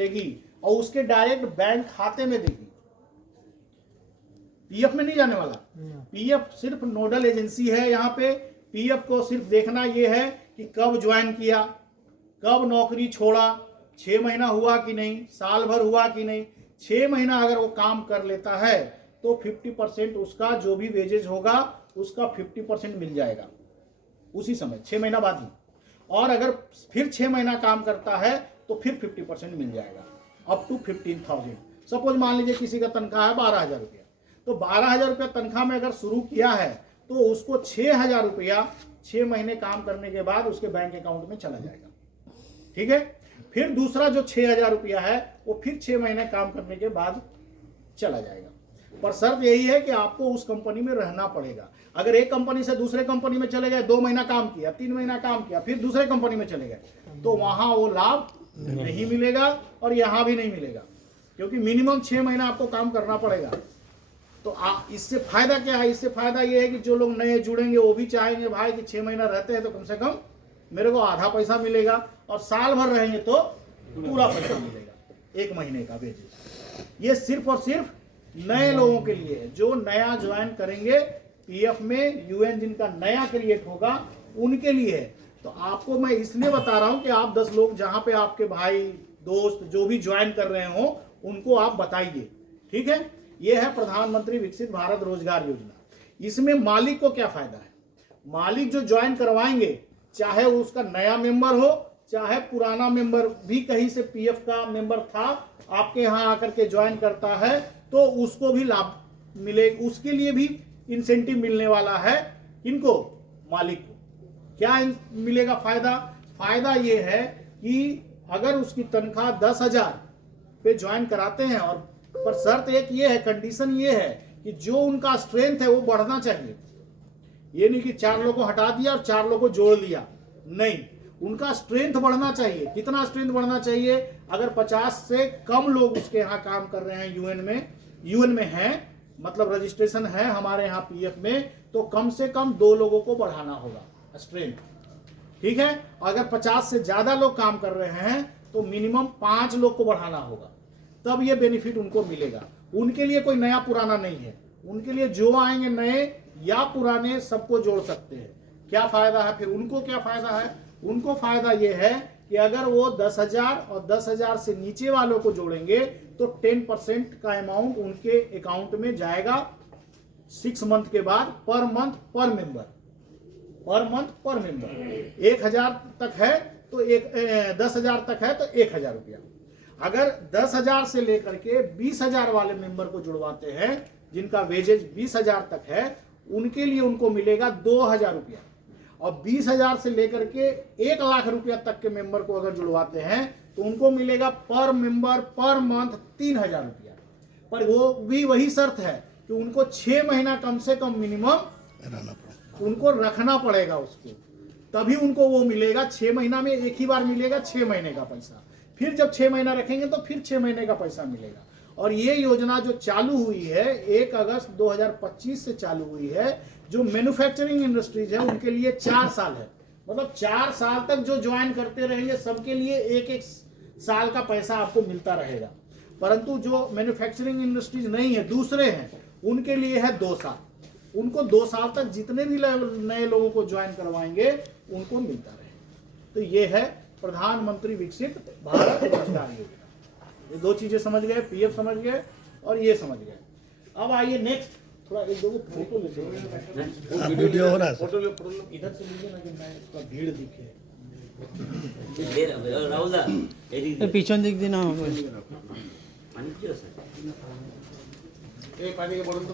देगी और उसके डायरेक्ट बैंक खाते में देगी, पीएफ में नहीं जाने वाला। पीएफ सिर्फ नोडल एजेंसी है यहाँ पे। पीएफ को सिर्फ देखना ये है कि कब ज्वाइन किया, कब नौकरी छोड़ा, 6 महीना हुआ कि नहीं, साल भर हुआ कि नहीं। 6 महीना अगर वो काम कर लेता है तो 50% उसका जो भी वेजेज होगा उसका 50% मिल जाएगा उसी समय, 6 महीना बाद ही। और अगर फिर 6 महीना काम करता है तो फिर 50% मिल जाएगा, अप टू 15,000। सपोज मान लीजिए किसी का तनख्वाह है 12,000 रुपया, तो 12,000 रुपया तनख्वाह में अगर शुरू किया है तो उसको 6,000 रुपया 6 महीने काम करने के बाद उसके बैंक अकाउंट में चला जाएगा। ठीक है, फिर दूसरा जो 6,000 रुपया है वो फिर 6 महीने काम करने के बाद चला जाएगा। पर शर्त यही है कि आपको उस कंपनी में रहना पड़ेगा। अगर एक कंपनी से दूसरे कंपनी में चले गए, 2 महीना काम किया, 3 महीना काम किया, फिर दूसरे कंपनी में चले गए, तो वहां वो लाभ नहीं मिलेगा और यहां भी नहीं मिलेगा, क्योंकि मिनिमम 6 महीना आपको काम करना पड़ेगा। तो इससे फायदा क्या है? इससे फायदा ये है कि जो लोग नए जुड़ेंगे वो भी चाहेंगे भाई कि 6 महीना रहते हैं तो कम से कम मेरे को आधा पैसा मिलेगा, और साल भर रहेंगे तो पूरा पैसा मिलेगा, 1 महीने का वेजेस। ये सिर्फ और सिर्फ नए लोगों के लिए है, जो नया ज्वाइन करेंगे पीएफ में, यूएन जिनका नया क्रिएट होगा उनके लिए है। तो आपको मैं इसलिए बता रहा हूं कि आप 10 लोग जहां पे आपके भाई दोस्त जो भी ज्वाइन कर रहे हो उनको आप बताइए। ठीक है, यह है प्रधानमंत्री विकसित भारत रोजगार योजना। इसमें मालिक को क्या फायदा है? मालिक जो ज्वाइन करवाएंगे, चाहे उसका नया मेंबर हो चाहे पुराना मेंबर भी कहीं से पीएफ का मेंबर था आपके यहाँ आकर के ज्वाइन करता है, तो उसको भी लाभ मिले, उसके लिए भी इंसेंटिव मिलने वाला है। इनको मालिक को क्या मिलेगा फायदा? फायदा ये है कि अगर उसकी तनख्वाह 10,000 पे ज्वाइन कराते हैं, और पर शर्त एक ये है, कंडीशन ये है कि जो उनका स्ट्रेंथ है वो बढ़ना चाहिए। ये नहीं कि 4 लोगों को हटा दिया और 4 लोगों को जोड़ लिया, नहीं, उनका स्ट्रेंथ बढ़ना चाहिए। कितना स्ट्रेंथ बढ़ना चाहिए? अगर 50 से कम लोग उसके यहाँ काम कर रहे हैं यूएन में हैं, मतलब रजिस्ट्रेशन है हमारे यहाँ पीएफ में, तो कम से कम 2 लोगों को बढ़ाना होगा स्ट्रेंथ। ठीक है, अगर 50 से ज्यादा लोग काम कर रहे हैं तो मिनिमम 5 लोग को बढ़ाना होगा, तब ये बेनिफिट उनको मिलेगा। उनके लिए कोई नया पुराना नहीं है, उनके लिए जो आएंगे नए या पुराने सबको जोड़ सकते हैं। क्या फायदा है फिर? उनको क्या फायदा है? उनको फायदा ये है कि अगर वो 10,000 और 10,000 से नीचे वालों को जोड़ेंगे तो 10% का अमाउंट उनके अकाउंट में जाएगा 6 मंथ के बाद, पर मंथ पर मेंबर, 1,000 तक है तो 10,000 तक है तो 1,000 रुपया। अगर 10,000 से लेकर के 20,000 वाले मेंबर को जुड़वाते हैं जिनका वेजेज 20,000 तक है, उनके लिए उनको मिलेगा 2,000 रुपया। और 20,000 से लेकर के 1,00,000 रुपया तक के मेंबर को अगर जुड़वाते हैं तो उनको मिलेगा पर मेंबर पर मंथ 3,000 रुपया। पर वो भी वही शर्त है कि उनको 6 महीना कम से कम मिनिमम उनको रखना पड़ेगा उसको, तभी उनको वो मिलेगा। 6 महीना में एक ही बार मिलेगा 6 महीने का पैसा, फिर जब 6 महीना रखेंगे तो फिर 6 महीने का पैसा मिलेगा। और ये योजना जो चालू हुई है 1 अगस्त 2025 से चालू हुई है, जो मैन्युफैक्चरिंग इंडस्ट्रीज है उनके लिए 4 साल है, मतलब 4 साल तक जो ज्वाइन करते रहेंगे सबके लिए 1-1 साल का पैसा आपको मिलता रहेगा। परंतु जो मैन्युफैक्चरिंग इंडस्ट्रीज नहीं है, दूसरे हैं, उनके लिए है 2 साल। उनको 2 साल तक जितने भी नए लोगों को ज्वाइन करवाएंगे उनको मिलता रहेगा। तो ये है प्रधानमंत्री विकसित भारत रोजगार योजना। ये 2 चीजें समझ गए, पीएफ समझ गए और ये समझ गए। अब आइए नेक्स्ट, थोड़ा एक 2 फोटो लेते हैं। वीडियो हो रहा है, फोटो इधर से लीजिए ना कि मैं इसका भीड़ दिखे। পিছন দিক দিয়ে না पानी की बोतल